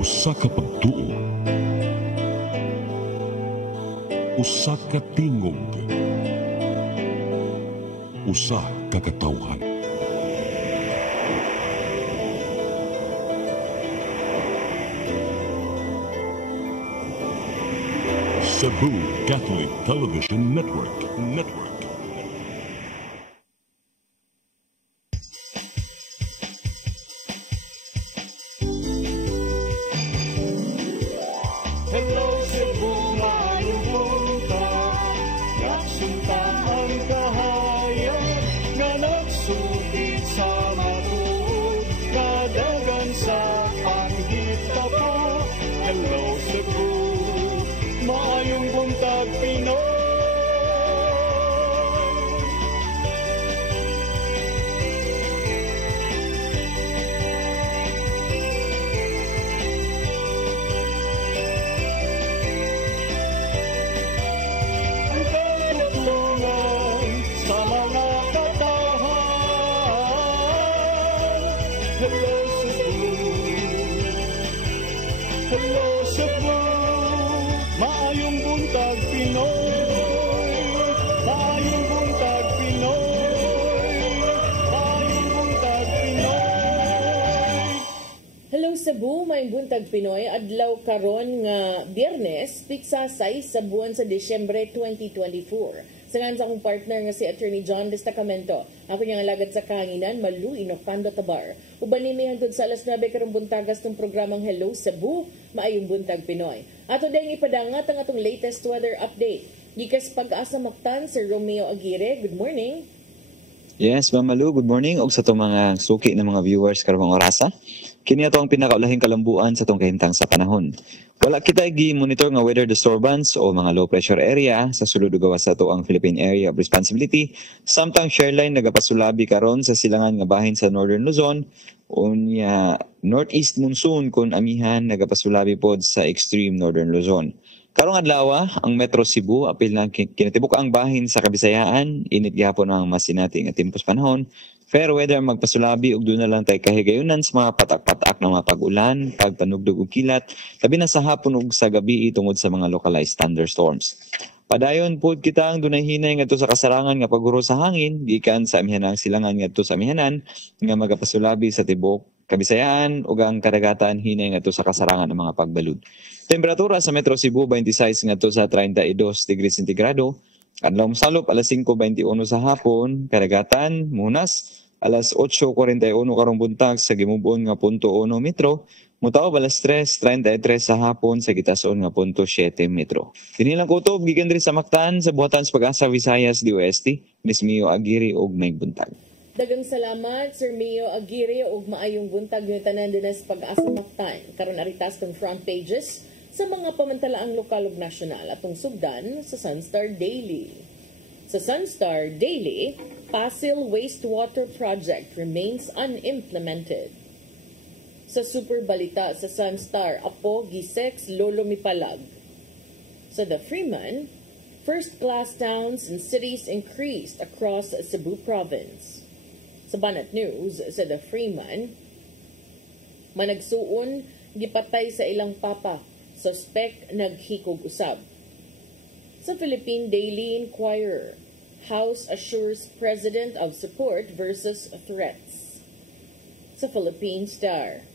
Usa ka pagtuo, usa ka tingog, usa ka katawhan. Cebu Catholic Television Network. Hello Cebu, maayong buntag. Nagsunta ang kahayag nga nagsugid sa matuod, kadagan sa panghitabo. Hello Cebu, maayong buntag Pinoy. Ang katutulungan sa mga katawhan. Hello Cebu, hello Cebu, maayong buntag Pinoy, maayong buntag Pinoy, maayong buntag Pinoy. Hello Cebu, may buntag Pinoy. Adlaw karon nga Biyernes, piksa 6 sa buwan sa Disyembre 2024. Sangan sa akong partner nga si Attorney John Destacamento. Ako niyang alagad sa kahanginan, Malu Inocando Tabar. Uban ni may hangtod sa alas 9 karong buntagas ng programang Hello Cebu, maayong buntag Pinoy. Ato dahil ipadangat ang atong latest weather update. Gikas Pag-asa Mactan, Sir Romeo Aguirre. Good morning. Yes, Ma'am Malu, good morning. Og sa itong mga suki ng mga viewers karong orasa. Kini ato ang pinakaulahing kalambuan sa itong kahintang sa panahon. Wala kita gi-monitor nga weather disturbance o mga low pressure area sa sulod ug gawas sa ato ang Philippine Area of Responsibility. Samtang shareline nagapasulabi karon sa silangan nga bahin sa Northern Luzon. Unya northeast monsoon kun amihan nagapasulabi pod sa extreme Northern Luzon. Karong adlaw, ang Metro Cebu apil na kinatibuk ang bahin sa Kabisayaan, init gyapon ang masinati nga timpos panahon. Fair weather magpasulabi ug doon na lang tay kahigayunan sa mga patak-patak na mga pag-ulan, pagpanugdog ug kilat, labi na sa hapon ug sa gabi tungod sa mga localized thunderstorms. Padayon pud kita ang dunay hinay ngadto sa kasarangan nga pagguro sa hangin gikan sa amihanang silangan ngadto sa amihanan nga magapasulabi sa tibok Kabisayaan ug ang kadagatan hinay ngadto sa kasarangan ng mga pagbalud. Temperatura sa Metro Cebu 26 ngadto sa 32 degrees sentigrado. Adlaw mosalop alas 5:21 sa hapon, kadagatan munas alas 8:41 karong buntag sa gimubuon nga punto 1 metro. Mutaob alas 3:33 sa hapon sa gitason nga punto 7 metro. Kinilang kutob gikan diri sa Mactan sa buhatan sa Pag-asa Visayas DOST, Miss Mio Aguirre og may buntag. Dagang salamat, Sir Mio Aguirre, ug maayong buntag ng tanan din sa Pag-asa Mactan. Karon aritas tong front pages sa mga pamantalaang lokal ug nasyonal atong sugdan sa Sunstar Daily. Sa Sunstar Daily, Pasil Wastewater Project remains unimplemented. Sa Super Balita sa Sunstar, Apo Gisex Lolo Mipalag. Sa The Freeman, first-class towns and cities increased across Cebu Province. Sa Banat News, sa The Freeman, managsuon, gipatay sa ilang papa, suspect naghikog usab. Sa Philippine Daily Inquirer, House assures President of support versus threats. Sa Philippine Star,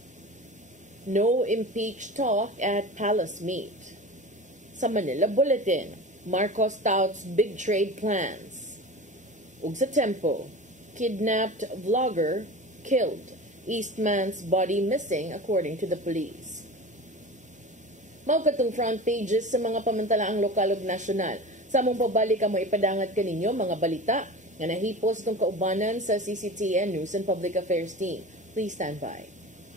no impeach talk at palace meet. Sa Manila Bulletin, Marcos touts big trade plans. Ug sa Tempo, kidnapped vlogger killed. Eastman's body missing according to the police. Mao katong front pages sa mga pamantalaang lokal ug nasyonal. Sa among pabalik mo ipadangat kaninyo mga balita nga nahipos tong kaubanan sa CCTN News and Public Affairs team. Please stand by.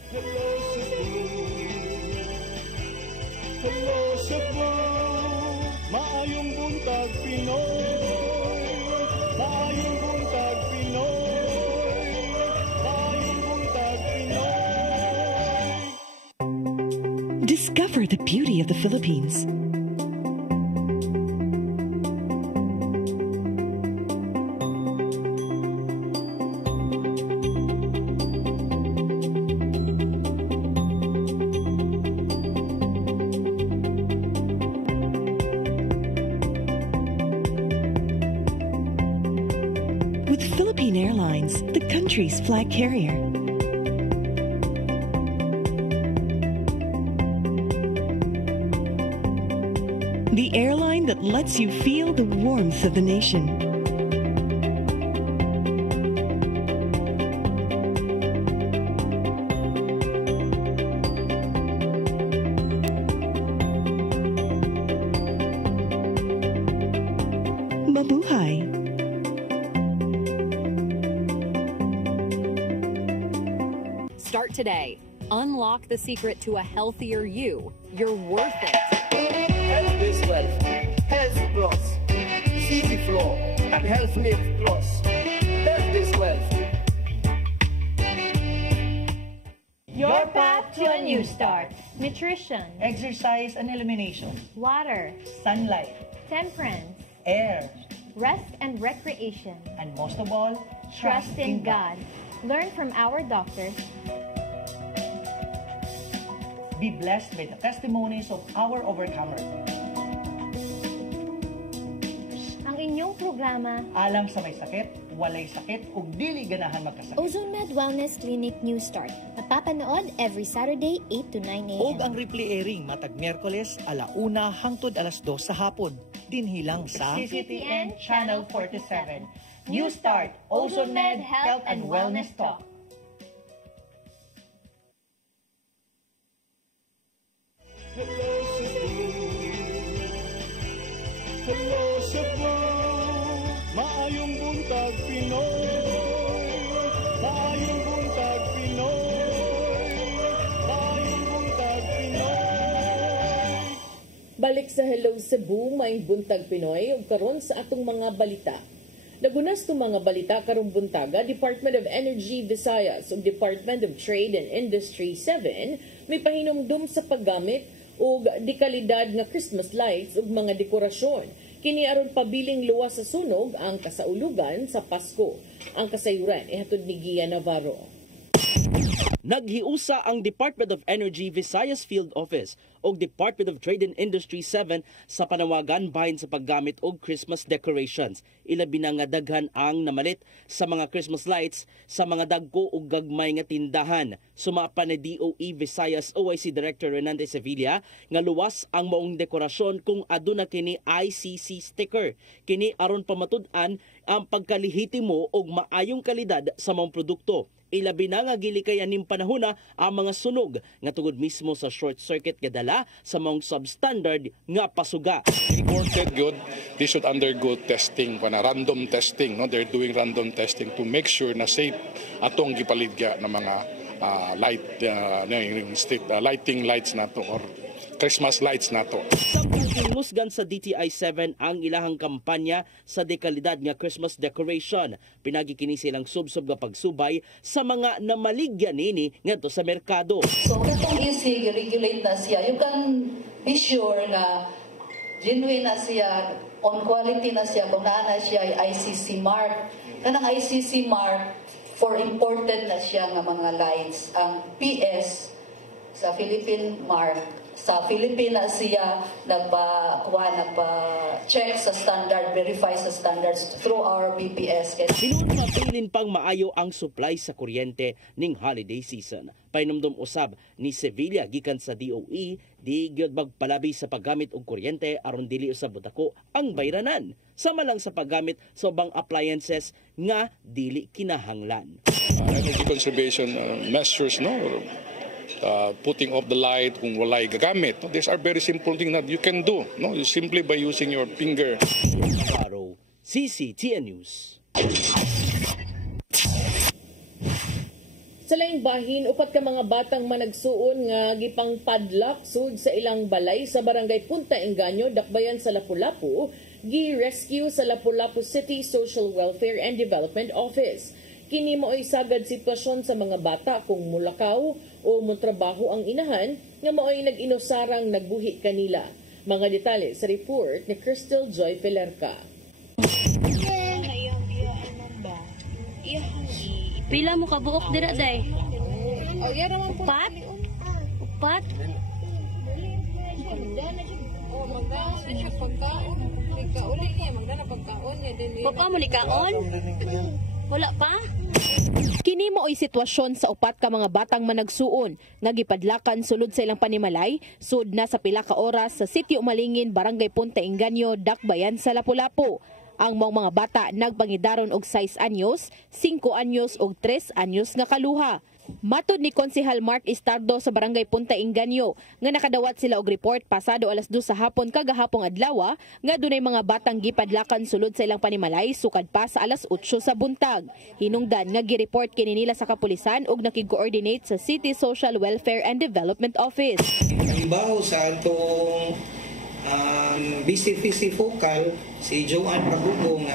Hello Cebu, hello Cebu, maayong buntag Pinoy, maayong buntag Pinoy, maayong buntag Pinoy. Discover the beauty of the Philippines. country's flag carrier. The airline that lets you feel the warmth of the nation. Mabuhay! Start today. Unlock the secret to a healthier you. You're worth it. Health is wealth. Health Plus. CC Flow and Health Lift Plus. Health is wealth. Your path to a new start. Nutrition, Exercise and elimination. water, Sunlight. temperance, Air. rest and recreation. And most of all, Trust in God. Learn from our doctors. Be blessed by the testimonies of our overcomers. Ang inyong programa, Alang sa may sakit, walay sakit, ug dili ganahan magkasakit. OzoneMed Wellness Clinic New Start. Napapanood every Saturday 8 to 9 a.m. Og ang replay airing matag Miyerkules 1:00 hangtod 2:00 sa hapon. Dinhilang sa CCTN Channel 47. New Start, OzoneMed Health and Wellness Talk. Hello Cebu, maayong buntag Pinoy, maayong buntag Pinoy, maayong buntag Pinoy. Balik sa Hello Cebu, may buntag Pinoy ug karon sa atong mga balita. Nagunas tong mga balita karong buntaga, Department of Energy Visayas ug Department of Trade and Industry 7 may pahinumdum sa paggamit og dekalidad nga Christmas lights ug mga dekorasyon. Kini aron pabiling luwas sa sunog ang kasaulugan sa Pasko. Ang kasayuran ihatod ni Gia Navarro. Naghiusa ang Department of Energy Visayas Field Office o Department of Trade and Industry 7 sa panawagan bahin sa paggamit og Christmas decorations. Ilabi na nga daghan ang namalit sa mga Christmas lights sa mga dagko ug gagmay nga tindahan. Sumapa ni DOE Visayas OIC Director Renante Sevilla nga luwas ang maong dekorasyon kung aduna kini ICC sticker. Kini aron pamatud-an ang pagkalihitimo og maayong kalidad sa mga produkto. Ilabi na nga gilikayan ning panahona ang mga sunog nga tungod mismo sa short circuit gadala sa mga substandard nga pasuga. Imported good, they should undergo testing, random testing. No? They're doing random testing to make sure na safe atong gipaligya ng mga lighting lights nato or Christmas lights nato. Musgan sa DTI-7 ang ilahang kampanya sa dekalidad nga Christmas decoration. Pinagi kini silang subsob nga pagsubay sa mga namaligyan nini ngadto sa merkado. So katong easy regulate na siya. You can be sure nga genuine na siya, on quality na siya, kung naa na siya ICC mark. Kanang ICC mark for imported na siya nga mga lights. Ang PS sa Philippine mark, sa Pilipinas siya nagpa-check sa standard, verify sa standards through our BPS. Pinunapilin pang maayo ang supply sa kuryente ning holiday season. Painumdum usab ni Sevilla gikan sa DOE, di gyud magpalabi sa paggamit og kuryente aron dili usab butako ang bayranan. Sama lang sa paggamit sa ubang appliances nga dili kinahanglan. Energy conservation measures, no? Putting off the light kung walay gagamit. These are very simple things that you can do, no? Simply by using your finger. CCTN News. Sa laing bahin, upat ka mga batang managsuon nga gipang padlock sud sa ilang balay sa barangay Punta Engaño, Dakbayan sa Lapu-Lapu, gi-rescue sa Lapu-Lapu City Social Welfare and Development Office. Kini mao'y sagad sitwasyon sa mga bata kung mulakaw o mutrabaho ang inahan nga mao'y nag-inusarang nagbuhi kanila. Mga detalye sa report ni Crystal Joy Pelerca. Pila mo kabuok dira day? Upat? Upat? Papa mo ni kaon? Wala pa? Kini mo'y sitwasyon sa upat ka mga batang managsuon nga gipadlakan sulod sa ilang panimalay sud na sa pila ka oras sa Sitio Malingin, Barangay Punta Inganyo, Dakbayan sa Lapu-Lapu. Ang mga bata nagpangidaron og 6 anyos, 5 anyos ug 3 anyos nga kaluha. Matod ni Konsehal Mark Istardo sa Barangay Punta Inganyo nga nakadawat sila og report pasado alas 2 sa hapon kagahapong adlaw nga dunay mga batang gipadlakan sulod sa ilang panimalay sukad pa sa alas 8 sa buntag. Hinungdan nga gi-report kini nila sa kapulisan ug nakig-coordinate sa City Social Welfare and Development Office. Halimbawa sa atong BCPC Focal, si Joanne Pagugong,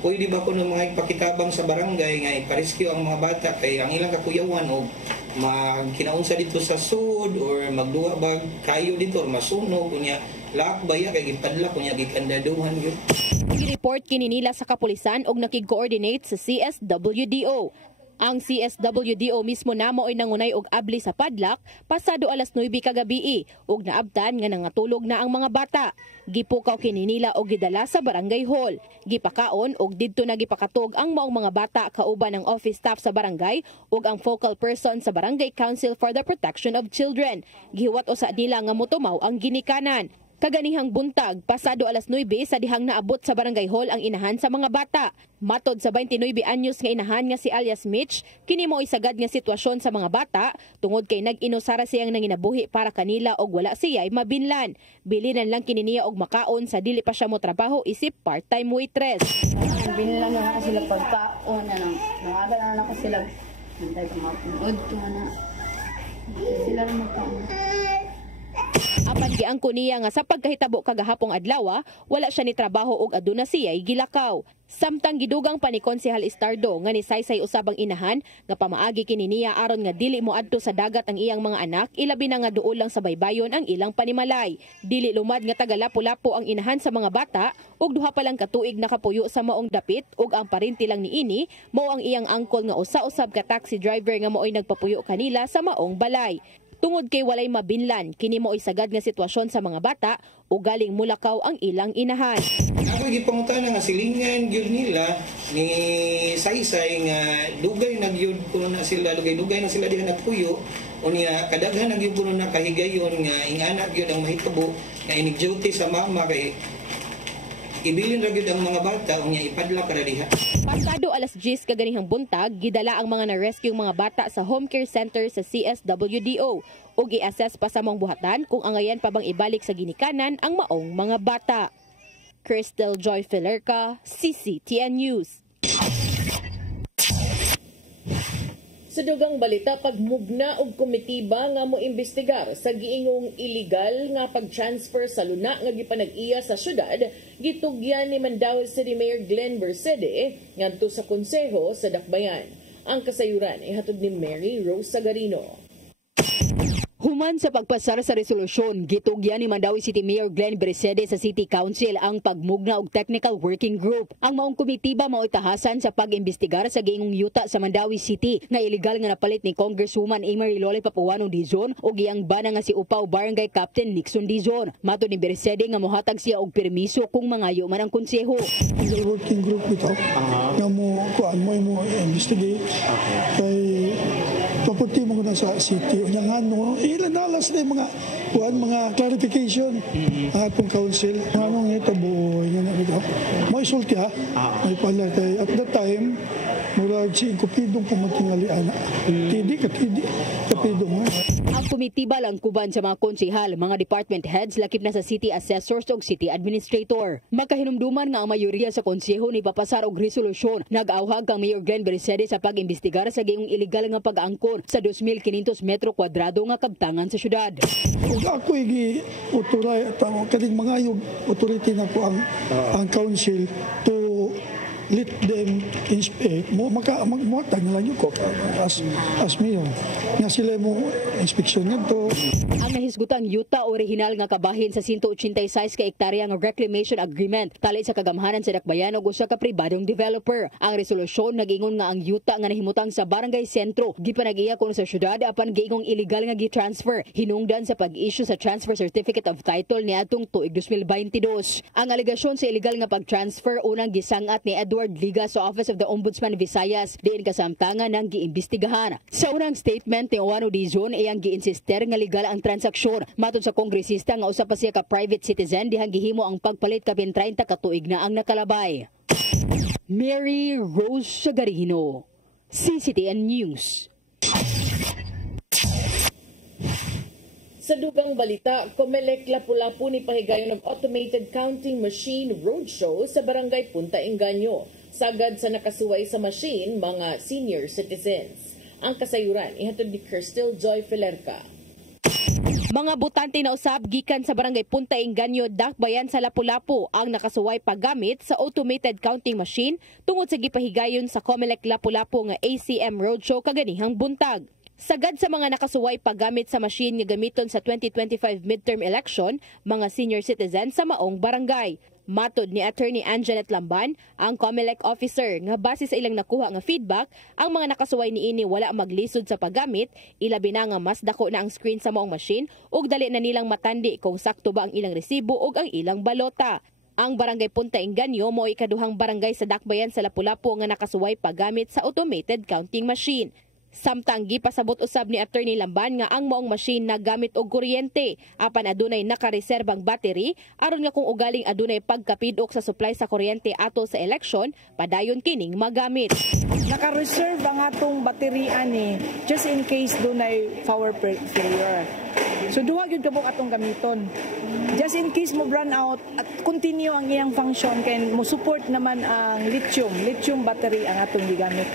pwede ba ko ng mga ipakitabang sa barangay nga iparescue ang mga bata kay ang ilang kakuyawan o magkinaunsa dito sa sud or magduwa bag kayo dito or masunog kunya lakbaya kay gipadla kunya gikandaduhan gyud. Gi-report kini nila sa kapulisan og nakig-coordinate sa CSWDO. Ang CSWDO mismo namo ay nangunay og abli sa padlak pasado alas 9 kagabi ug naabtan nga nangatulog na ang mga bata. Gipukaw kini nila og gidala sa barangay hall. Gipakaon og didto na gipakatog ang maong mga bata kauban ng office staff sa barangay ug ang focal person sa Barangay Council for the Protection of Children. Gihuwat usa nila nga motumaw ang ginikanan. Kaganihang buntag, pasado alas 9 sa dihang naabot sa barangay hall ang inahan sa mga bata. Matod sa 29 anyos nga inahan nga si alias Mitch, kini mo'y sagad nga sitwasyon sa mga bata tungod kay nag-inusara siyang nanginabuhi para kanila og wala siya'y mabinlan. Bilinan lang kini niya og makaon sa dili pa siya mo trabaho isip part-time waitress. Binlan na ako sila pagkaon na nang nangada na ako sila hantay pamapunod ko na sila rin magkaon. Apan giangko niya nga sa pagkahitabo kagahapong adlaw, wala siya ni trabaho og aduna siya'y gilakaw. Samtang gidugang pa ni Konsehal Istardo nga ni saysay usabang inahan nga pamaagi kini niya aron nga dili mo adto sa dagat ang iyang mga anak, ilabi na nga duol lang sa baybayon ang ilang panimalay. Dili lumad nga taga Lapu-Lapu ang inahan sa mga bata ug duha pa lang katuig nakapuyo sa maong dapit ug ang parinti lang niini mao ang iyang angkol nga usa-usab ka taxi driver nga maoy nagpapuyo kanila sa maong balay. Tungod kay walay mabinlan, kini mo'y sagad nga sitwasyon sa mga bata o galing mulakaw ang ilang inahan. Ako gipangutana nga silingan gyud nila ni saysay nga dugay na gyud kuno na sila dugay na sila diha nagpuyo unya kadaghan na gyud kuno na kahigayon nga ingana gyud ang mahitabo nga inig-duty sa mama kay ibilin ra gyud ang mga bata unya ipadla para diha. Pasado alas 10 kaganihang buntag, gidala ang mga na-rescue mga bata sa home care center sa CSWDO ug i-assess pa sa mong buhatan kung angayan pa bang ibalik sa ginikanan ang maong mga bata. Crystal Joy Filerca, CCTN News. Sa dugang balita, pagmugna og komitiba nga moimbestigar sa giingong illegal nga pag-transfer sa luna nga gipanag-iya sa syudad, gitugyan ni Mandaue City Mayor Glenn Bersede ngadto sa konseho sa Dakbayan. Ang kasayuran ay hatod ni Mary Rose Sagarino. Human sa pagpasar sa resolusyon, gitugyan ni Mandaue City Mayor Glenn Bersede sa City Council ang pagmugna og Technical Working Group. Ang maong komitiba mao'y tahasan sa pag-imbestigar sa giingong yuta sa Mandaue City nga illegal nga napalit ni Congresswoman Emery Lola Papuano Dizon o giyang bana nga si Upaw Barangay Captain Nixon Dizon. Matod ni Bersede nga mohatag siya og permiso kung mangayo man ang konseho. Technical Working Group ito nga mo investigate kay papunti mo na sa city unya nga no ilan alas na mga clarification atong council anong ito buhay nga na ito may sulti ha may pala kay at that time murag si kupidong pumatingali ana tidi kapidong ang komitiba lang kuban sa mga konsehal, mga department heads lakip na sa city assessors ug city administrator. Makahinumduman nga ang mayoriya sa konseho ni papasar og resolusyon. Nag-awhag kang Mayor Glenn Bersede sa pag-imbestigar sa giingong illegal nga pag-angkon sa 2,500 metro kwadrado nga kabtangan sa syudad. Ug ako igi uturay kading mga authority na ko ang council to let them inspect mo magmuhatag na lang yung ko as mayor nga sila mo inspeksyon nito. Ang nahisgutang yuta original nga kabahin sa 186 ka hektarya nga reclamation agreement tali sa kagamhanan sa Dakbayan ug usa ka pribadong developer. Ang resolusyon nagingon nga ang yuta nga nahimutang sa barangay sentro gipanag-iya kuno sa syudad apan giingong illegal nga gi-transfer hinungdan sa pag-issue sa transfer certificate of title niadtong tuig 2022. Ang alegasyon sa illegal nga pag-transfer unang gisangat ni Edward Edward Liga sa Office of the Ombudsman Visayas diin kasamtangan ng giimbestigahan. Sa unang statement ni Juan Dizon ay ang giinsister nga legal ang transaksyon. Matod sa kongresista nga usa pa siya ka private citizen dihang gihimo ang pagpalit kapin 30 ka tuig na ang nakalabay. Mary Rose Sagarino, CCTN News. Sa dugang balita, Comelec Lapu-Lapu ni pahigayon ng automated counting machine roadshow sa barangay Punta Engaño. Sagad sa nakasuway sa machine, mga senior citizens. Ang kasayuran, ihatod ni Crystal Joy Felerca. Mga botante na usab gikan sa barangay Punta Engaño, Dakbayan sa Lapu-Lapu ang nakasuway paggamit sa automated counting machine tungod sa gipahigayon sa Comelec Lapu-Lapu nga ACM roadshow kaganihang buntag. Sagad sa mga nakasuway paggamit sa machine nga gamiton sa 2025 midterm election, mga senior citizens sa maong barangay. Matod ni Attorney Anjanet Lamban, ang Comelec officer, nga base sa ilang nakuha nga feedback, ang mga nakasuway niini wala maglisod sa paggamit, ilabi na nga mas dako na ang screen sa maong machine ug dali na nilang matandi kung sakto ba ang ilang resibo ug ang ilang balota. Ang barangay Punta Engaño mo ikaduhang barangay sa Dakbayan sa Lapu-Lapu nga nakasuway paggamit sa automated counting machine. Samtang gipasabot usab ni Attorney Lamban nga ang maong machine nagamit og kuryente apan adunay nakareserbang battery aron nga kung ugaling adunay pagkapidok sa supply sa kuryente ato sa election padayon kining magamit. Naka-reserve ang atong battery ani just in case dunay power failure. So duha gyud kabuk atong gamiton. Just in case mo run out at continue ang iyang function kay mo support naman ang lithium battery ang atong gigamit.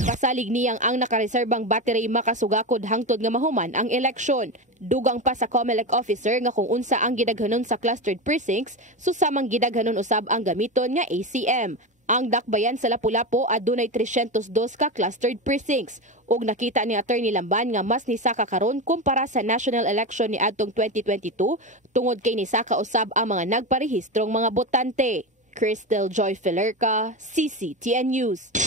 Pasalig niyang ang nakareserbang battery makasugakod hangtod nga mahuman ang eleksyon. Dugang pa sa Comelec officer nga kung unsa ang gidaghanon sa clustered precincts, susamang gidaghanon usab ang gamiton nga ACM. Ang Dakbayan sa Lapu-Lapu adunay 302 ka clustered precincts ug nakita ni Attorney Lamban nga mas nisaka karon kumpara sa national election ni adtong 2022 tungod kay nisaka usab ang mga nagparehistrong mga botante. Crystal Joy Felerca, CCTN News.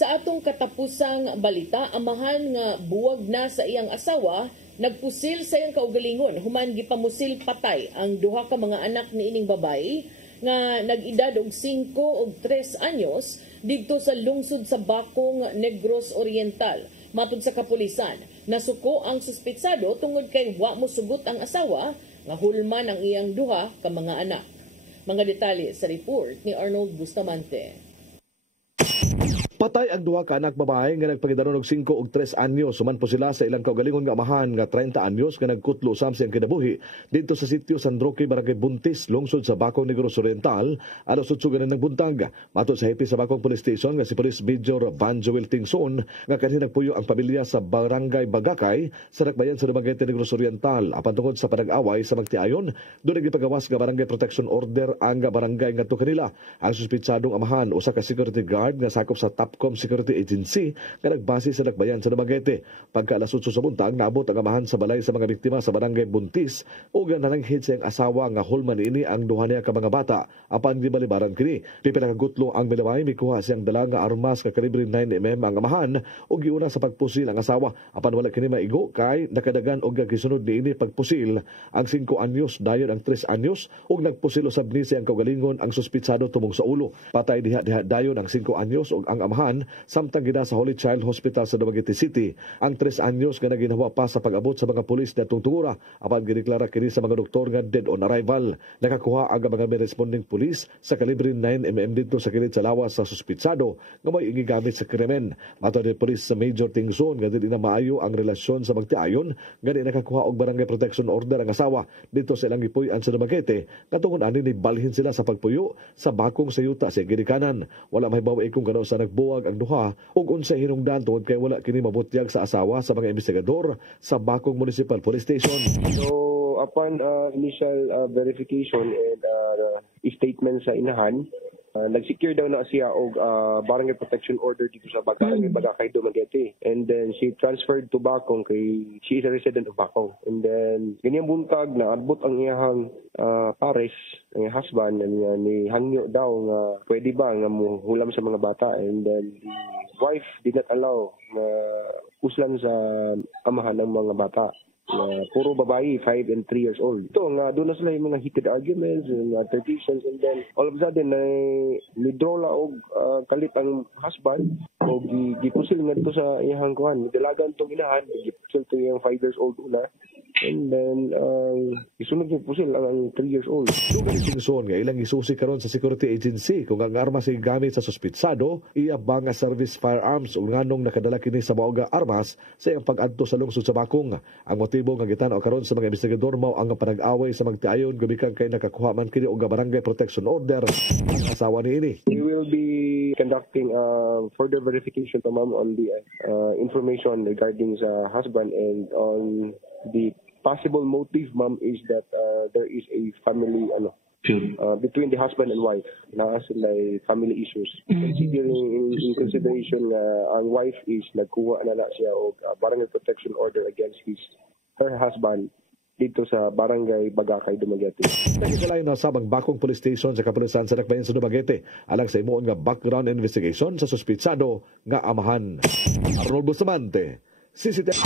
Sa atong katapusang balita, amahan nga buwag na sa iyang asawa, nagpusil sa iyang kaugalingon, human gipamusil patay ang duha ka mga anak ni ining babay nga nag-edad og 5 ug 3 anyos didto sa lungsod sa Bacong, Negros Oriental. Matod sa kapulisan, nasuko ang suspitsado tungod kay wa mo sugot ang asawa nga hulman ang iyang duha ka mga anak. Mga detalye sa report ni Arnold Bustamante. Patay ang duha ka anak babae nga nagpagidaron og 5 ug 3 anyos suman po sila sa ilang kaugalingon nga amahan nga 30 anyos nga nagkutlo usab siyang kinabuhi dito sa sitio San Roque, Barangay Buntis, lungsod sa Bacong, Negros Oriental, alas 8 ng buntag. Matod sa hepe sa Bacong Police Station nga si Police Major Van Joel Tingson nga kanhi nagpuyo ang pamilya sa Barangay Bagakay sa Dakbayan sa Dumaguete, Negros Oriental apan tungod sa panag-away sa magtiayon dunay gipagawas nga Barangay Protection Order ang barangay ngadto kanila. Ang suspitsadong amahan usa ka security guard nga sakop sa Tapcom Security Agency nga nagbase sa Dakbayan sa Dumaguete. Pagka alas 8 sa buntag, naabot ang amahan sa balay sa mga biktima sa Barangay Buntis ug nananghid sa iyang asawa nga hulman ini ang duha niya ka mga bata apan gibalibaran kini. Pipila ka gutlo ang milaway mikuha siyang dala nga armas ka kalibre 9mm ang amahan ug giuna sa pagpusil ang asawa apan wala kini maigo kay nakadagan og gisunod niini pagpusil ang 5 anyos dayon ang 3 anyos ug nagpusil usab ni siyang kaugalingon ang suspitsado tumong sa ulo. Patay diha dayon ang 5 anyos ug ang amahan samtang gida sa Holy Child Hospital sa Dumaguete City. Ang 3 anyos nga naginhawa pa sa pag-abot sa mga pulis na tungtungura apan gideklara kini sa mga doktor nga dead on arrival. Nakakuha ang mga responding pulis sa kalibre 9mm dito sa kilid sa lawas sa suspitsado nga may gigamit sa krimen. Matod ni Police sa Major Tingson nga dili na maayo ang relasyon sa magtiayon gani nakakuha og Barangay Protection Order ang asawa dito sa ilang gipuy-an sa Dumaguete nga tungod ani ni balhin sila sa pagpuyo sa Bacong sa yuta sa ginikanan. Wala mahibaw kung kano sa nagbuwag ang duha ug unsa hinungdan tungod kay wala kini mabutyag sa asawa sa mga investigador sa Bacong Municipal Police Station. So upon initial verification and statement sa inahan, nag-secure daw na siya og Barangay Protection Order dito sa Barangay Bagakay, Dumaguete. And then she transferred to Bacong kay she is a resident of Bacong. And then ganyang buntag na abot ang iyahang pares, ang husband ni hangyo daw nga pwede ba nga muhulam sa mga bata. And then the wife did not allow uslan sa amahan ng mga bata. Na puro babae, 5 and 3 years old. Ito, nga doon na sila yung mga heated arguments, yung altercations, and then all of a sudden, nidrola o kalit ang husband, o gipusil nga dito sa iyang kuhan. Dalagan itong inahan, gipusil ito yung 5 years old una, and then isunod yung pusil ang 3 years old. Lugar Singson nga ilang isusi karon sa security agency kung ang armas ay gamit sa suspitsado, iabang nga service firearms o nganong nakadala kini sa maoga armas sa iyang pag-adto sa lungsod sa Bakong. Ang motibo nga gitanaw karon sa mga investigador mao ang panag-away sa magtiayon gumikan kay nakakuha man kini og barangay protection order ang asawa niini. We will be conducting further verification ma'am on the information regarding sa husband, and on the possible motive ma'am is that there is a family between the husband and wife na sila family issues. Considering in consideration ang wife is nagkuha na siya og barangay protection order against her husband dito sa barangay Bagakay, Dumaguete. Nagkalayo na sabang Bakong Police Station sa kapulisan sa Dakbayan sa Dumaguete alang sa imuon nga background investigation sa suspitsado nga amahan. Arnold Bustamante, CCTV.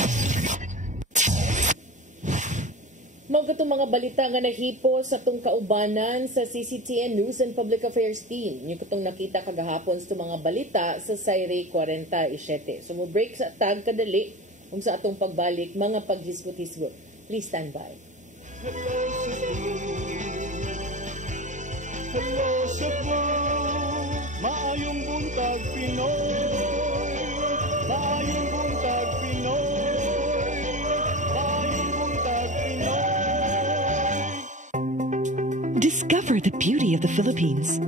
Magkatong mga balita nga nahipo sa tong kaubanan sa CCTN News and Public Affairs Team. Yung katong nakita kagahapon sa mga balita sa Sayre 47. So mo break sa tag kadali kung sa atong pagbalik mga paghisgot-hisgot. Please stand by. Hello Cebu, maayong buntag Pinoy, maayong buntag Pinoy, maayong buntag Pinoy. Discover the beauty of the Philippines.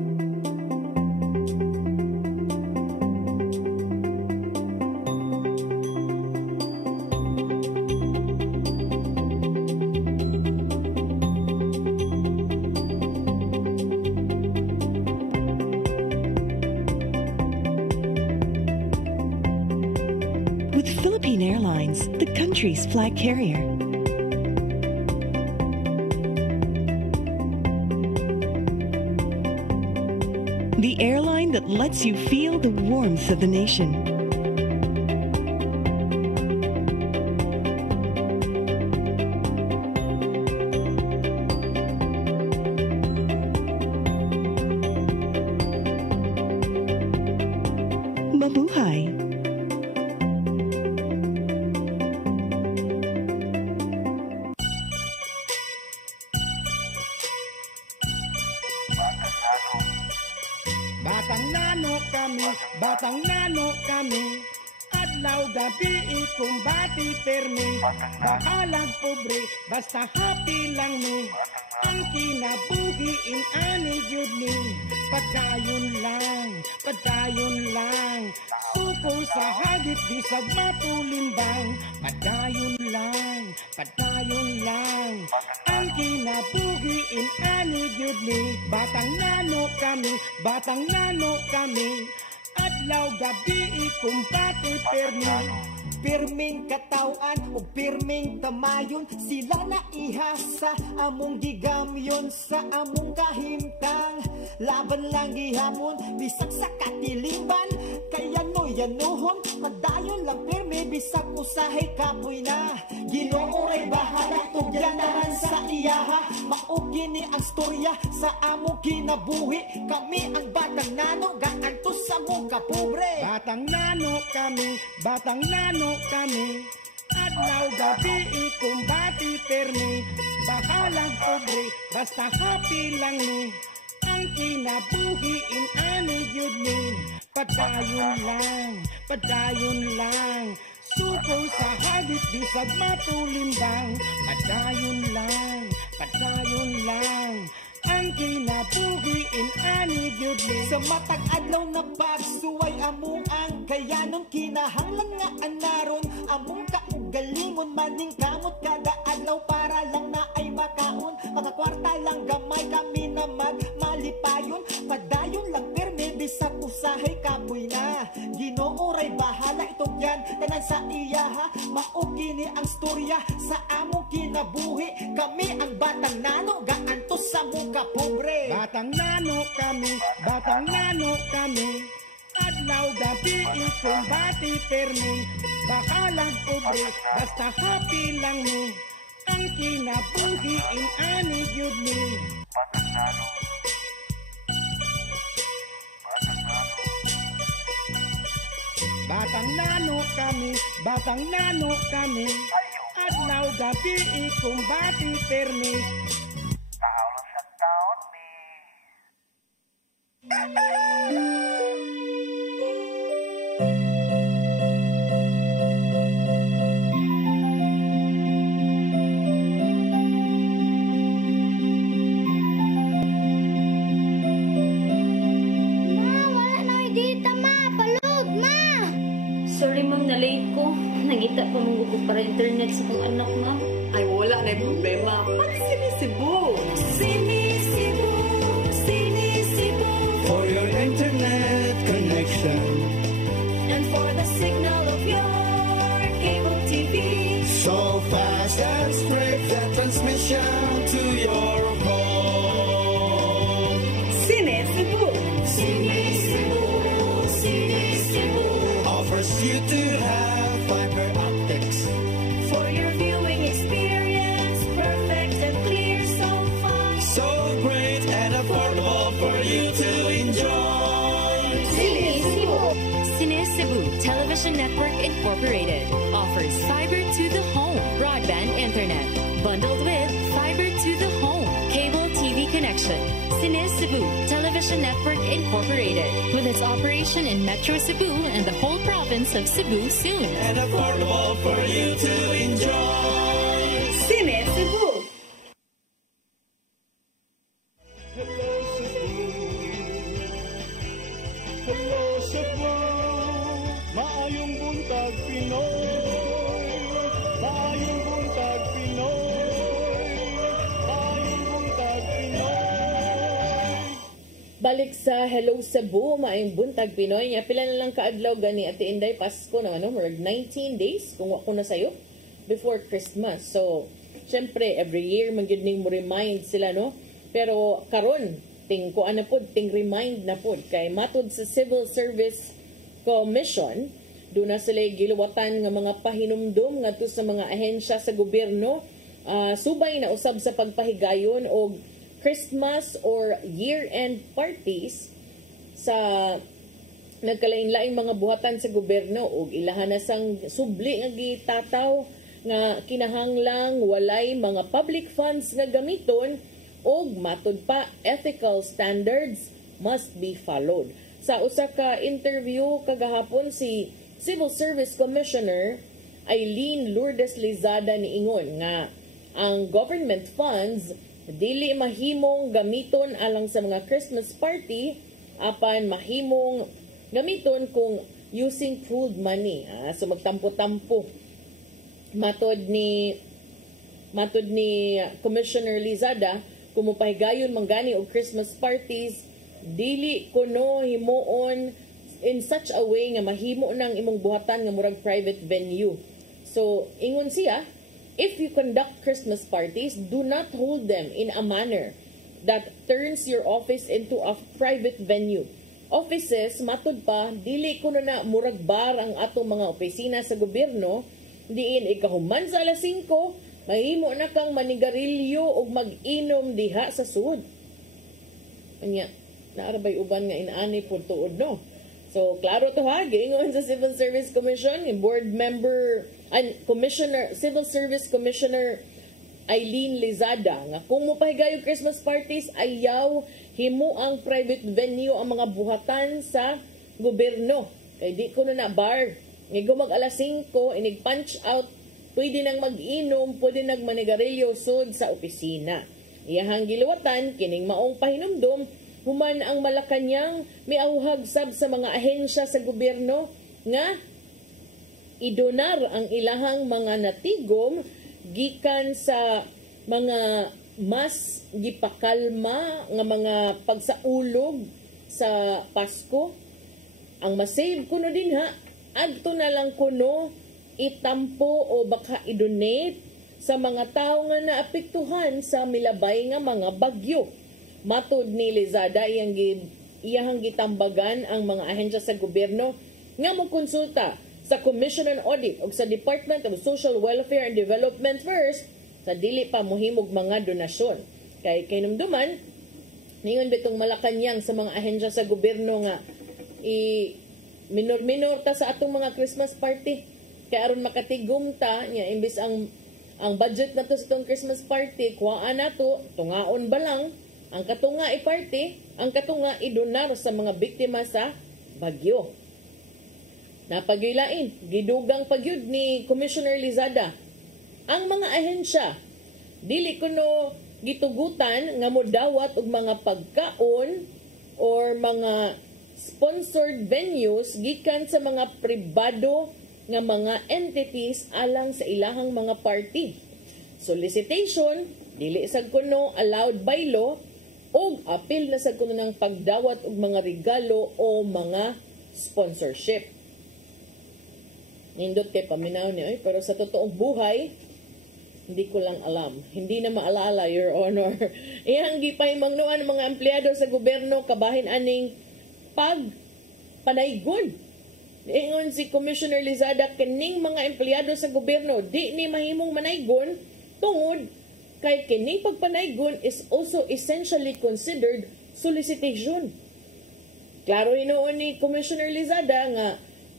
Philippine Airlines, the country's flag carrier. The airline that lets you feel the warmth of the nation. Mabuhay. Batang nano kami, adlaw gabi ikumbati permi, bahalag pobre, basta happy lang mi, ang kinabuhi in ani gyud ni, padayon lang, suko sa hagit bisag matulimbang, padayon lang, ang kinabuhi in ani gyud ni, batang nano kami, adlaw gabi ikumpati permi, pirming katawan o pirming tamayon, sila na ihasa among gigamyon sa among kahimtang, laban lang gihamon bisag sa katiliban, kaya no yanuhon padayon lang pirmi bisag usahay kapoy na, Ginoo ray bahala tugyanahan sa iyaha, maugini ang storya sa among kinabuhi, kami ang batang nano gaantos sa among kapobre, batang nano kami, adlaw gabi ikumbati permi, bahalang pobre, basta happy lang ni, ang kinabuhi in ani gyud ni, padayon lang, suko sa hagit bisag matulimbang, padayon lang, ang kinabuhi in ani gyud ni, sa matag adlaw na pagsuway among ang kayanon, kinahanglan nga anaron among kaugalingon, maning kamot kada adlaw para lang na ay makaon, makakwarta lang gamay kami na magmalipayon, padayon lang perme bisag usahay kapoy na, Ginoo ray bahala itong yan tanan sa iyaha, maugini ang storya sa among kinabuhi, kami ang batang nano gaantos sa among kapobre, batang nano kami, adlaw gabi ikumbati permi, bakalang pobre, basta happy lang mi. Ang kinabuhi in ani gyud mi. Batang nano kami, adlaw gabi ikumbati permi. Kaulang sa taon mi. Sorry ma'am, na-late ko. Nangita pa mong gusto para internet sa kong anak, ma'am. Ay, wala na yung problema. Pati Sinisibu. Sinisibu, Sinisibu. For your internet connection. And for the signal of your cable TV. So fast and straight the transmission to your home. Sinisibu. Sinisibu, Sinisibu. Offers you to have fiber optics. For your viewing experience, perfect and clear so far. So great and affordable for you to enjoy. Sinisibu. Sinisibu Television Network Incorporated offers fiber to the home broadband internet bundled with fiber to the home cable TV connection. Sinisibu Television Network Incorporated with its operation in Metro Cebu and the whole province of Cebu soon. And affordable for you to enjoy. Sinisibu. Hello Cebu. Hello Cebu. Maayong buntag Pinoy. Maayong buntag Pinoy. Maayong buntag Pinoy. Balik sa Hello Cebu, maayong buntag Pinoy. Nga pila na lang kaadlaw gani Ate Inday, Pasko naman, no? Marag 19 days kung wako na sayo before Christmas. So, syempre, every year magyudning mo remind sila, no? Pero karon ting ko ana pod, ting remind na pod kay matud sa Civil Service Commission, doon na sila giluwatan nga mga pahinumdum ngadto sa mga ahensya sa gobyerno, subay na usab sa pagpahigayon og Christmas or year-end parties sa nagkalain-laing mga buhatan sa gobyerno ug ilahan na sang subli nga gitataw nga kinahanglang walay mga public funds nga gamiton ug matud pa ethical standards must be followed. Sa usa ka interview kagahapon, si Civil Service Commissioner Eileen Lourdes Lizada niingon nga ang government funds dili mahimong gamiton alang sa mga Christmas party, apan mahimong gamiton kung using food money. So magtampo-tampo. Matod ni Commissioner Lizada, kung mupahigayon manggani og Christmas parties, dili kuno himuon in such a way nga mahimo nang imong buhatan nga murag private venue. So ingon siya, if you conduct Christmas parties, do not hold them in a manner that turns your office into a private venue. Offices, matud pa, dili kuno na murag bar ang atong mga opisina sa gobyerno, diin ikahuman sa alas 5, mahimo na kang manigarilyo o mag-inom diha sa sud. Anya, naarabay uban nga inaani po tuod, no? So, klaro to ha, giingon sa Civil Service Commission, yung board member, Civil Service Commissioner Eileen Lizada, nga kung mupahigayo Christmas parties, ayaw himo ang private venue ang mga buhatan sa gobyerno. Kay di ko na bar. Ngayon mag alas 5, inig punch out, pwede nang mag-inom, pwede nang manigarilyo sud sa opisina. Iyahang giluwatan, kining maong pahinumdum, human ang Malacañang miauhag sab sa mga ahensya sa gobyerno nga idonar ang ilahang mga natigom gikan sa mga mas gipakalma nga mga pagsaulog sa Pasko. Ang masave kuno din ha, adto na lang kuno itampo o baka idonate sa mga tao nga naapektuhan sa milabay nga mga bagyo. Matud ni Lizada, iyang gitambagan ang mga ahensya sa gobyerno nga mo konsulta sa Commission on Audit o sa Department of Social Welfare and Development first sa dili pa mohimog mga donasyon. Kay kinumduman, ningon bitong Malacañang sa mga ahensya sa gobyerno nga minor-minor ta sa atong mga Christmas party. Kaya aron makatigum ta, niya, imbis ang budget na to sa itong Christmas party, kuhaan na to, tungaon ba lang, ang katunga i-party, ang katunga idonar sa mga biktima sa bagyo. Napagyilain, gidugang pagyud ni Commissioner Lizada. Ang mga ahensya, dili kuno gitugutan nga modawat og mga pagkaon or mga sponsored venues gikan sa mga pribado nga mga entities alang sa ilahang mga party. Solicitation, dili sad kuno allowed by law, o apil na sad kuno ng pagdawat og mga regalo o mga sponsorship. Nindot kay paminaw ni, pero sa totoong buhay, hindi ko lang alam. Hindi na maalala, Your Honor. Iyang gipahimangnuan ng mga empleyado sa gobyerno kabahin aning pagpanaygon. Ingon si Commissioner Lizada, kining mga empleyado sa gobyerno, di ni mahimong manaygon tungod kay kining pagpanaygon is also essentially considered solicitation. Klaro hinuon ni Commissioner Lizada nga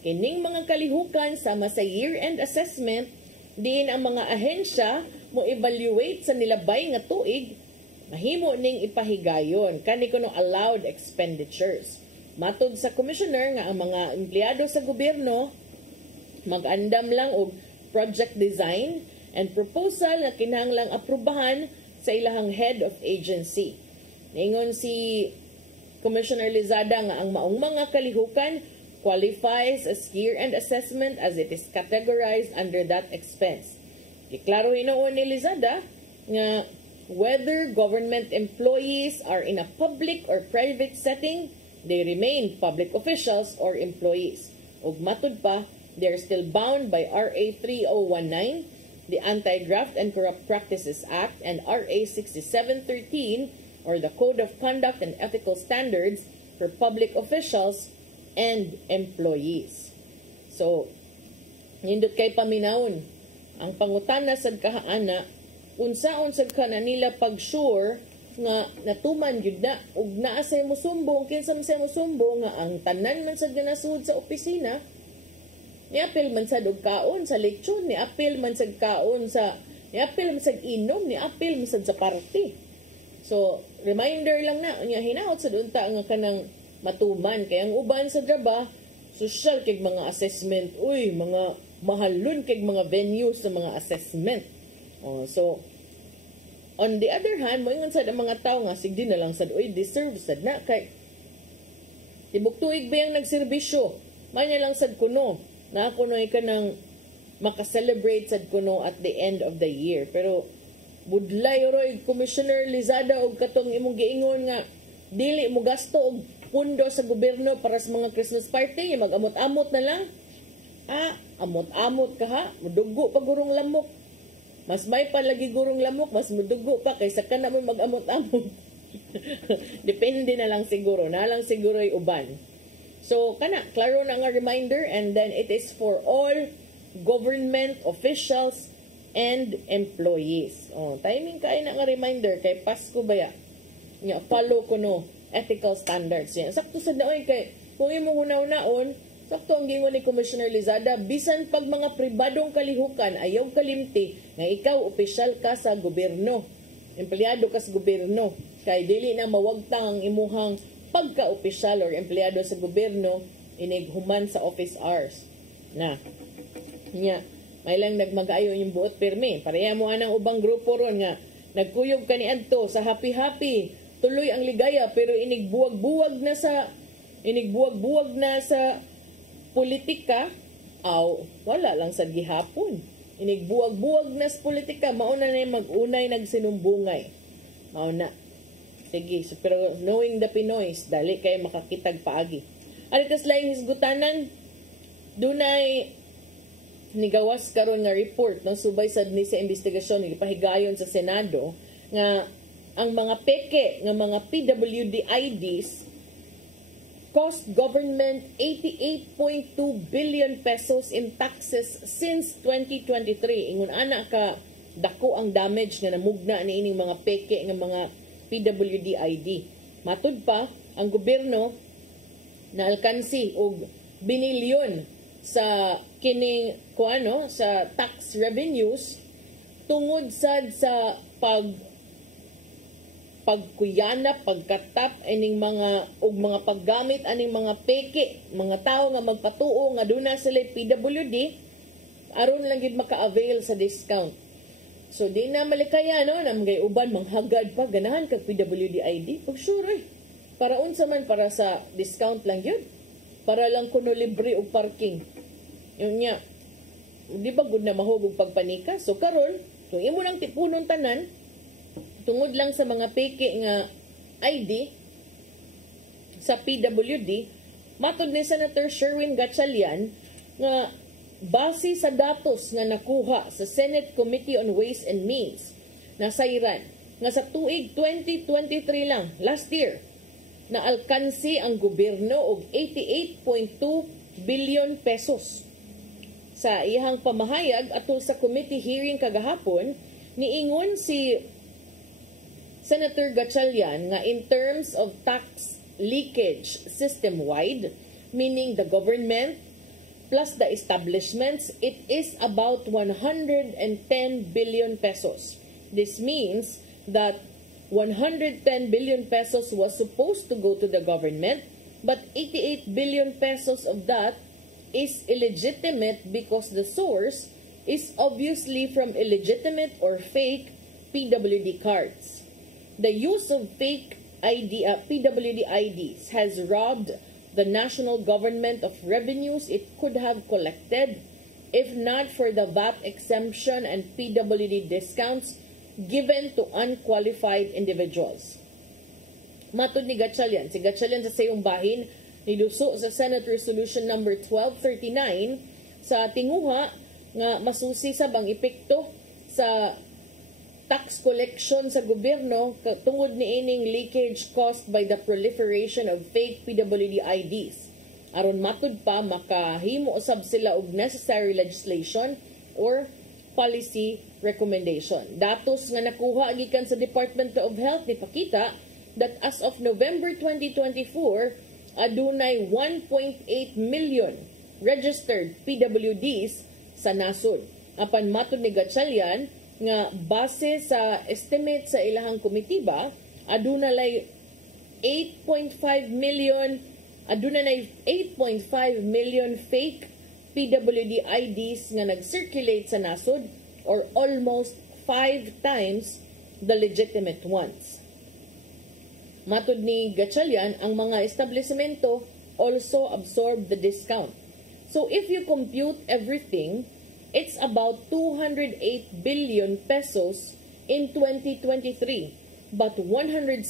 kining mga kalihukan sama sa year-end assessment, diin ang mga ahensya mo evaluate sa nilabay nga tuig, mahimo ning ipahigayon kani kuno allowed expenditures. Matod sa commissioner nga ang mga empleyado sa gobyerno mag-andam lang og project design and proposal na kinahanglang aprubahan sa ilahang head of agency. Ningon si Commissioner Lizada nga ang maong mga kalihukan qualifies as year-end assessment as it is categorized under that expense. Iklaro hinuon ni Lizada nga whether government employees are in a public or private setting, they remain public officials or employees. Ug matud pa, they are still bound by RA 3019, the Anti-Graft and Corrupt Practices Act, and RA 6713, or the Code of Conduct and Ethical Standards for Public Officials and Employees. So, nindot kay paminawon, ang pangutana sad kahaana, unsaon sad ka na nila pag-sure nga natuman yun na, ug naa say mo sumbong, kinsa man say mo sumbong nga ang tanan man sad ganasud sa opisina, niapil man sad og kaon sa lechon, niapil man sad kaon sa, niapil man sad inom, niapil man sad sa party. So, reminder lang na, niya hinaot sa dunta nga kanang matuman. Kaya ang uban sa draba, social kay mga assessment, mga mahalon kay mga venues sa mga assessment. So, on the other hand, moingon sad ang mga tao nga, sigdi na lang sad, deserve sad na, kay tibuk-tuig ba yung nagserbisyo? Manya lang sad kuno, na ako na ikanang makaselebrate sad kuno at the end of the year. Pero, budlay roy, Commissioner Lizada, o katong imong giingon nga, dili mo gasto og pundo sa gobyerno para sa mga Christmas party, mag-amot-amot na lang. Amot-amot ka ha, mudugo pa gurong lamok. Mas may palagi gurong lamok, mas mudugo pa kaysa ka na mo mag-amot-amot. Depende na lang siguro, na lang siguro yung uban. So, kana, klaro na nga reminder, and then it is for all government officials and employees. Timing kayo na nga reminder, kay Pasko ba ya? Follow ko no, ethical standards. Yan. Sakto sa daoy kay, kung imong hunaw-naon, sakto ang gingon ni Commissioner Lizada, bisan pag mga pribadong kalihukan, ayaw kalimti, nga ikaw, opisyal ka sa gobyerno, empleyado ka sa gobyerno, kay dili na mawagtang ang imuhang pagka-opisyal or empleyado sa gobyerno, inighuman sa office hours. Na, niya, may lang nagmagayo yung buot pirmi. Pareha mo anang ubang grupo ron nga, nagkuyog ka ni Anto sa happy-happy, tuloy ang ligaya, pero inigbuwag-buwag na sa politika, wala lang sa gihapon. Inigbuwag-buwag na sa politika, mauna na yung mag-unay nagsinumbungay. Mauna. Sige, so, pero knowing the Pinoys, dali kayo makakitag paagi. Alitas lang hisgutanan, dunay nigawas karon nga report ng subay sad ni sa investigasyon ni pahigayon sa Senado nga ang mga peke nga mga PWD IDs cost government 88.2 billion pesos in taxes since 2023. Ingon ana ka dako ang damage nga namugna niining mga peke nga mga PWD ID. Matud pa ang gobyerno na alkansi og binilyon sa kining kuano sa tax revenues tungod sad sa pagkuyanap, pagkatap aning mga og mga paggamit aning mga peke, mga tao nga magpatuo nga duna sila PWD aron lang gid maka-avail sa discount. So di na malikaya no namgay uban manghagad pa ganahan kag PWD ID pag sure para unsa man para sa discount lang yun. Para lang kuno libre og parking. Yun niya. Di ba gud na mahugog pagpanika? So karon, kung imo nang tipunon tanan, tungod lang sa mga peke nga ID sa PWD, matod ni Senator Sherwin Gatchalian nga base sa datos nga nakuha sa Senate Committee on Ways and Means na sayran nga sa tuig 2023 lang, last year, na alkansi ang gobyerno og 88.2 billion pesos. Sa iyang pamahayag atol sa committee hearing kagahapon, niingon si Senator Gatchalian nga in terms of tax leakage system-wide, meaning the government plus the establishments, it is about 110 billion pesos. This means that 110 billion pesos was supposed to go to the government, but 88 billion pesos of that is illegitimate because the source is obviously from illegitimate or fake PWD cards. The use of fake PWD IDs has robbed the national government of revenues it could have collected if not for the VAT exemption and PWD discounts given to unqualified individuals. Matod ni Gatchalian, si Gatchalian sa sayong bahin, niluso sa Senate Resolution number 1239 sa tinguha nga masusi sa bang epekto sa tax collection sa gobyerno tungod ni ining leakage caused by the proliferation of fake PWD IDs. Aron matud pa makahimo usab sila og necessary legislation or policy recommendation. Datos nga nakuha gikan sa Department of Health ni pakita that as of November 2024, adunay 1.8 million registered PWDs sa nasod. Apan matud ni Gatchalian nga base sa estimate sa ilahang komitiba, adunay 8.5 million fake PWD IDs nga nag-circulate sa nasod or almost 5 times the legitimate ones. Matod ni Gatchalian, ang mga establishmento also absorb the discount. So if you compute everything, it's about 208 billion pesos in 2023. But 166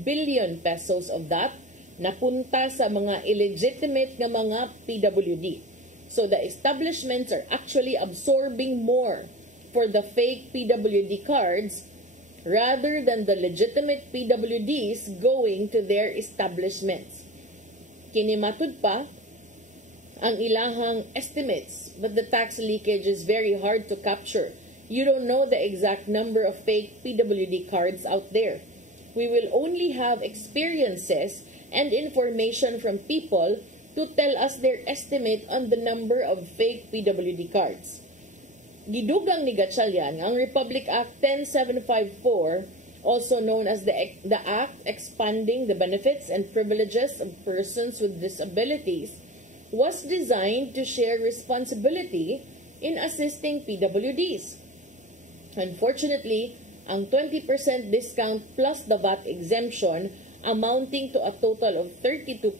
billion pesos of that napunta sa mga illegitimate nga mga PWD. So the establishments are actually absorbing more for the fake PWD cards rather than the legitimate PWDs going to their establishments. Kinimatud pa ang ilahang estimates, but the tax leakage is very hard to capture. You don't know the exact number of fake PWD cards out there. We will only have experiences and information from people to tell us their estimate on the number of fake PWD cards. Gidugang ni Gatchalian ang Republic Act 10754, also known as the Act Expanding the Benefits and Privileges of Persons with Disabilities, was designed to share responsibility in assisting PWDs. Unfortunately, ang 20% discount plus the VAT exemption amounting to a total of 32%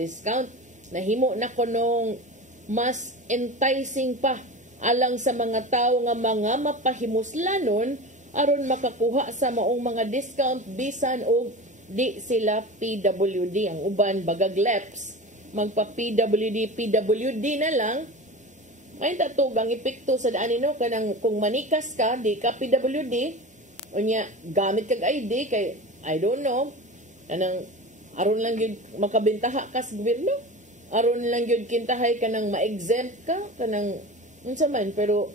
discount nahimo na konong mas enticing pa alang sa mga tao nga mga mapahimuslanon aron makakuha sa maong mga discount bisan og di sila PWD. Ang uban bagagleps magpa PWD na lang ay tatog ang epekto sa daan nino kanang kung manikas ka di ka PWD unya gamit kag ID kay I don't know anang Aron lang yun makabentaha ka sa gobyerno. Aron lang yun kintahay ka nang ma-exempt ka, kanang unsa man, pero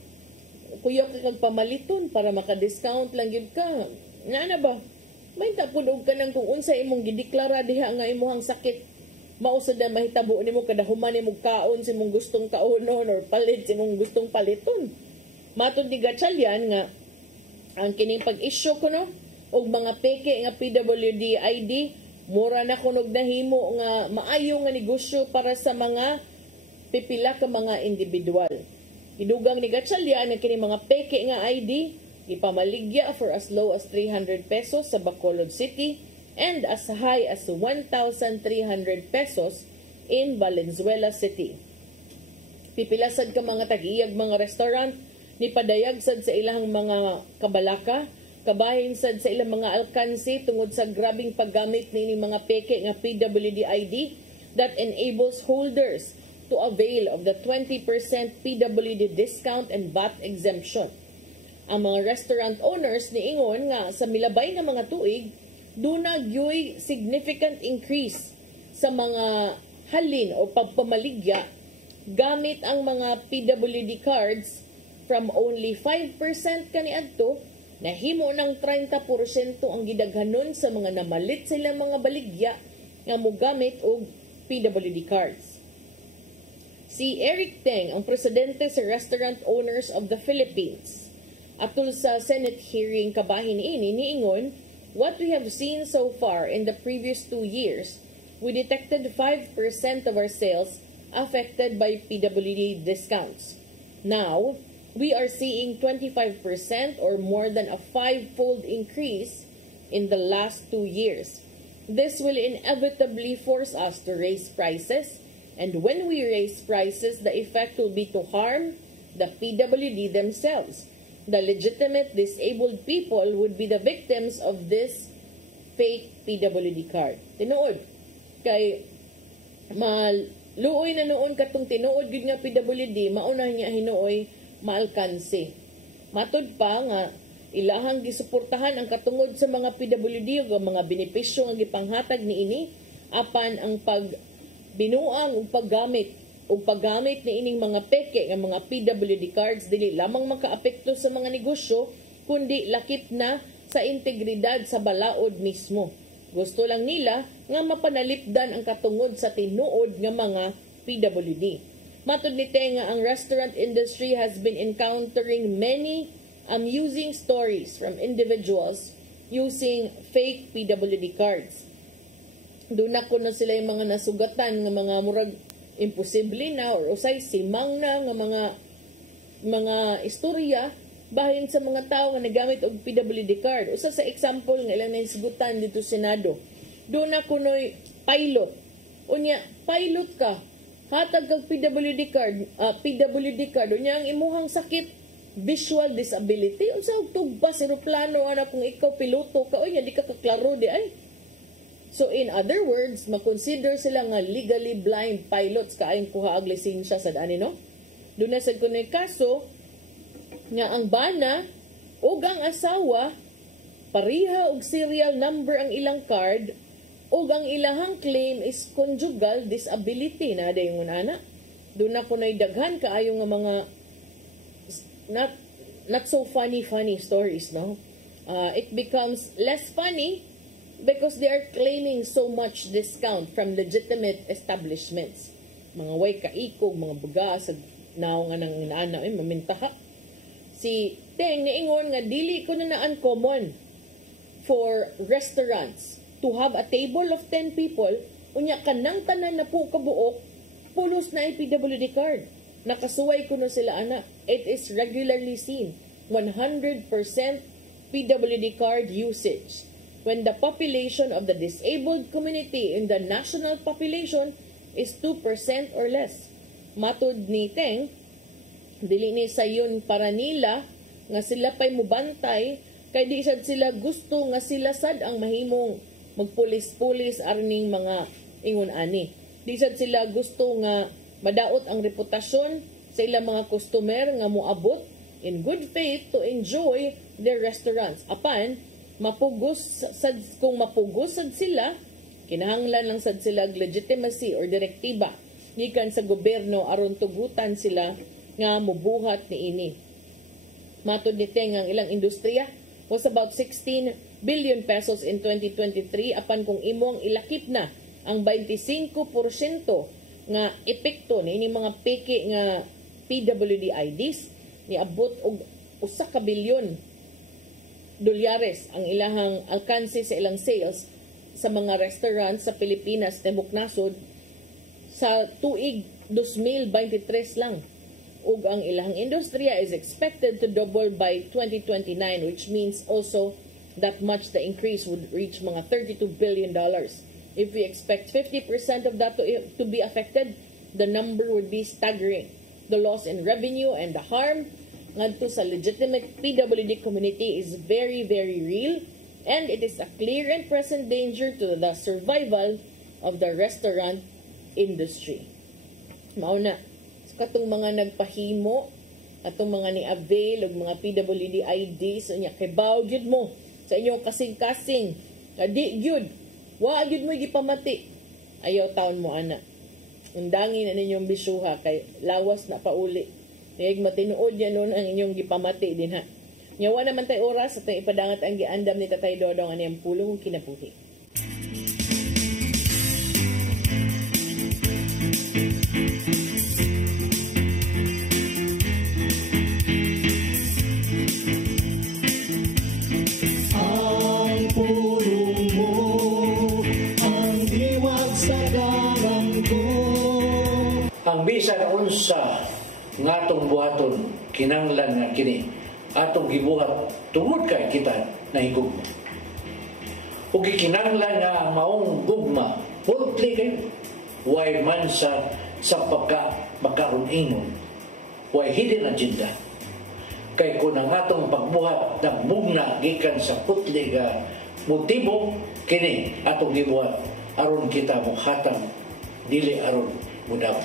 kuya ka kag pamaliton para maka-discount lang yun ka. Nga na ba? May tapod ka nang kung unsa imong gideklara diha nga imuhang sakit. Mausad na mahitabo nimo kada human imong kaon sa imong gustong kaonon or palit sa imong gustong paliton. Matod ni Gatchalian nga ang kining pag-issue ko no og mga peke nga PWD ID mura na kunog nahimo nga maayo nga negosyo para sa mga pipila ka mga individual. Idugang ni Gatchalian nga kining mga peke nga ID ipamaligya for as low as 300 pesos sa Bacolod City and as high as 1,300 pesos in Valenzuela City. Pipilasad ka mga tagiyag mga restaurant ni padayag sad sa ilang mga kabalaka, kabahin sad sa ilang mga alkansi tungod sa grabing paggamit ni mga peke nga PWD ID that enables holders to avail of the 20% PWD discount and VAT exemption. Ang mga restaurant owners niingon nga sa milabay nga mga tuig, dunag yoy significant increase sa mga halin o pagpamaligya gamit ang mga PWD cards from only 5% kaniadto nahimo ng 30% ang gidaghanon sa mga namalit sila mga baligya nga mogamit og PWD cards. Si Eric Teng, ang presidente sa Restaurant Owners of the Philippines, atul sa Senate hearing kabahin ini niingon, what we have seen so far in the previous 2 years, we detected 5% of our sales affected by PWD discounts. Now, we are seeing 25% or more than a 5-fold increase in the last 2 years. This will inevitably force us to raise prices, and when we raise prices, the effect will be to harm the PWD themselves. The legitimate disabled people would be the victims of this fake PWD card. Tinuod. Kay maluoy na noon katong tinuod gid nga PWD, mauna niya hinuoy maalkansi. Matod pa nga ilahang gisuportahan ang katungod sa mga PWD o mga benepisyo nga gipanghatag niini apan ang pagbinuang ug paggamit ni ining mga peke nga mga PWD cards dili lamang makaapekto sa mga negosyo kundi lakip na sa integridad sa balaod mismo. Gusto lang nila nga mapanalipdan ang katungod sa tinuod nga mga PWD. Matod ni Teng nga ang restaurant industry has been encountering many amusing stories from individuals using fake PWD cards. Doon ako na sila yung mga nasugatan nga mga murag imposible na or usay simang na nga mga istorya bahin sa mga tao nga nagamit og PWD card. Usa sa example nga ilang naisgutan dito sa Senado. Doon ako noy pilot. Unya, pilot ka. Hatag kag PWD card unya ang imuhang sakit visual disability unsa og tugbas eroplano ana kung ikaw piloto ka unya di ka kaklaro di ay. So in other words, makonsider sila nga legally blind pilots kaayong kuha og lisensya sad ani no. Duna sad kunoy kaso nga ang bana ug ang asawa pareha og serial number ang ilang card ug ang ilahang claim is conjugal disability na dayon ana. Doon na kunoy daghan kaayo nga mga not so funny stories no. It becomes less funny because they are claiming so much discount from legitimate establishments. Mga way kaikog, mga buga sa naong nga nang inaana ay mamintaha. Si Teng niingon nga dili ko na uncommon for restaurants to have a table of 10 people, unya kanang tanan na po kabuok, pulos na PWD card. Nakasuway ko na sila ana. It is regularly seen. 100% PWD card usage. When the population of the disabled community in the national population is 2% or less. Matod ni Teng, dili ni sayon para nila nga sila pa'y mubantay kay di sad sila gusto nga sila sad ang mahimong magpulis-pulis arning mga ingon ani. Di sad sila gusto nga madaot ang reputasyon sa ilang mga customer nga moabot in good faith to enjoy their restaurants. Apan kung mapugos sad sila Kinahanglan lang sad sila legitimacy or direktiba gikan sa gobyerno aron tugutan sila nga mubuhat niini. Matud ni Teng ang ilang industriya was about 16 billion pesos in 2023 apan kung imong ilakip na ang 25% nga epekto niini mga peke nga PWD IDs niabot og 1 ka bilyon dolyares ang ilahang alkanse sa ilang sales sa mga restaurants sa Pilipinas tibok nasod sa tuig 2023 lang. Ug ang ilang industriya is expected to double by 2029, which means also that much the increase would reach mga $32 billion. If we expect 50% of that to be affected, the number would be staggering. The loss in revenue and the harm ngadto sa legitimate PWD community is very, very real, and it is a clear and present danger to the survival of the restaurant industry. Mauna, katong mga nagpahimo, atong mga ni-avail og mga PWD IDs, unya kay bawgyud mo sa inyong kasing-kasing. Di gyud, wa gyud mo gipamati. Ayaw taon mo ana. Undangin na ninyong bisuha kay lawas na pauli. Kaya matinuod yan nun ang inyong gipamati din ha. Nyawa naman tayo oras at ipadangat ang giandam ni Tatay Dodong ang iyang pulong kinabuhi. Ang bisan unsa ngatong buhaton kinanglan nga kini atong gibuhat tungod kay kita nahigugma. Ug gikinanglan nga ang maong gugma pultli kay way man sa pagkaruningon, way hidden agenda. Kay kung ang atong pagbuhat nagmugna gikan sa putli nga motibo kini atong gibuhat aron kita muhatang dili aron mudaw.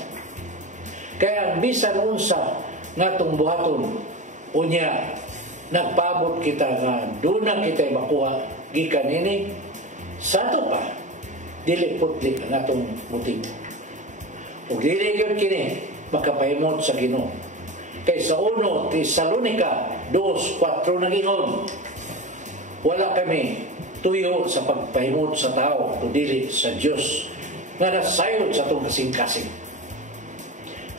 Kaya ang bisan unsa ngatong buhaton unya nagpabot kita nga duna kita makuha gikan ini sato pa dili putli ang atong motibo. Ug dili gyud kini makapahimot sa Ginoo. Kay sa 1 Tesalonica 2:4 nagingon, wala kami tuyo sa pagpahimot sa tao kundi sa Dios nga nasayod sa atong kasing-kasing.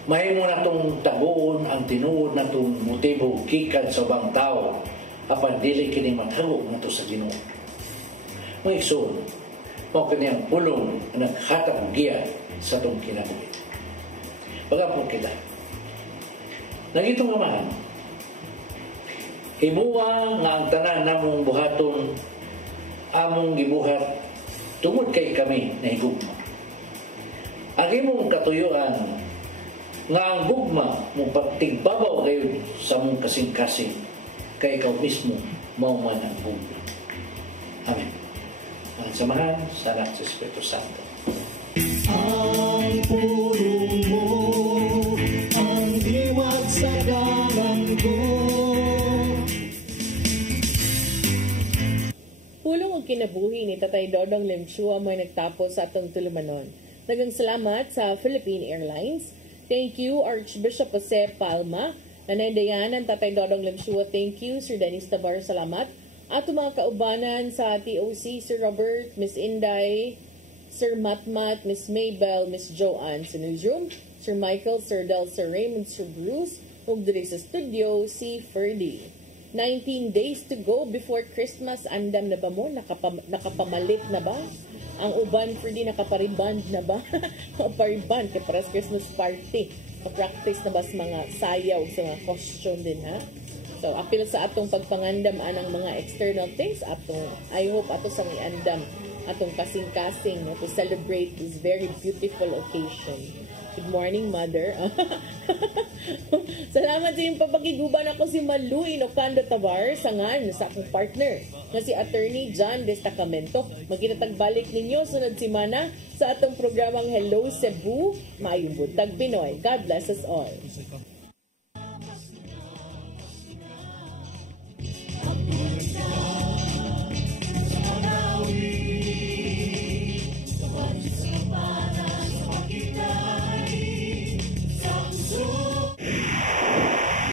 Mahimo na itong taguon ang tinuod na itong motibo gikan sa ubang tao apan dili kini mathago na ito sa Ginoo. Mga igsoon, mao kini ang pulong na naghatag giya sa itong kinabuhi. Pagapon kita. Nagitong amahan, himuwa nga ang tanan namong buhaton among gibuhat tungod kay kami na higugma. Ang imong katuyuan nga ang gugma mong pagtigbabaw kayo sa mong kasing-kasing kay ikaw mismo mao man ang gugma. Amen. Ang samahan sa anak sa Espiritu Santo. Ang pulong mo, ang diwag sa dalan ko. Pulong og kinabuhi ni Tatay Dodong Limshua may nagtapos sa atong tulumanon. Daghang salamat sa Philippine Airlines. Thank you, Archbishop Jose Palma. Nanay Dayanan, Tatay Dodong Limshua, thank you. Sir Dennis Tabar, salamat. At mga kaubanan sa TOC, Sir Robert, Miss Inday, Sir Matmat, Miss Maybell, Miss Joanne sa newsroom, Sir Michael, Sir Del, Sir Raymond, Sir Bruce, ug diri sa studio, si Ferdy. 19 days to go before Christmas. Andam na ba mo? Nakapamalit na ba? Ang uban for di nakapariband na ba? Pariband kay para sa Christmas party. Pa-practice na ba sa mga sayaw sa mga costume din ha? So apil sa atong pagpangandam anang mga external things atong I hope ato sang iandam atong kasing-kasing to celebrate this very beautiful occasion. Good morning, Mother. Salamat sa iyong papakiguban. Ako si Maluin Ocando Tabar, sangan sa akong partner na si Attorney John Destacamento. Magkinatagbalik ninyo sunod simana sa atong programang Hello Cebu, Maayong Buntag Pinoy. God bless us all.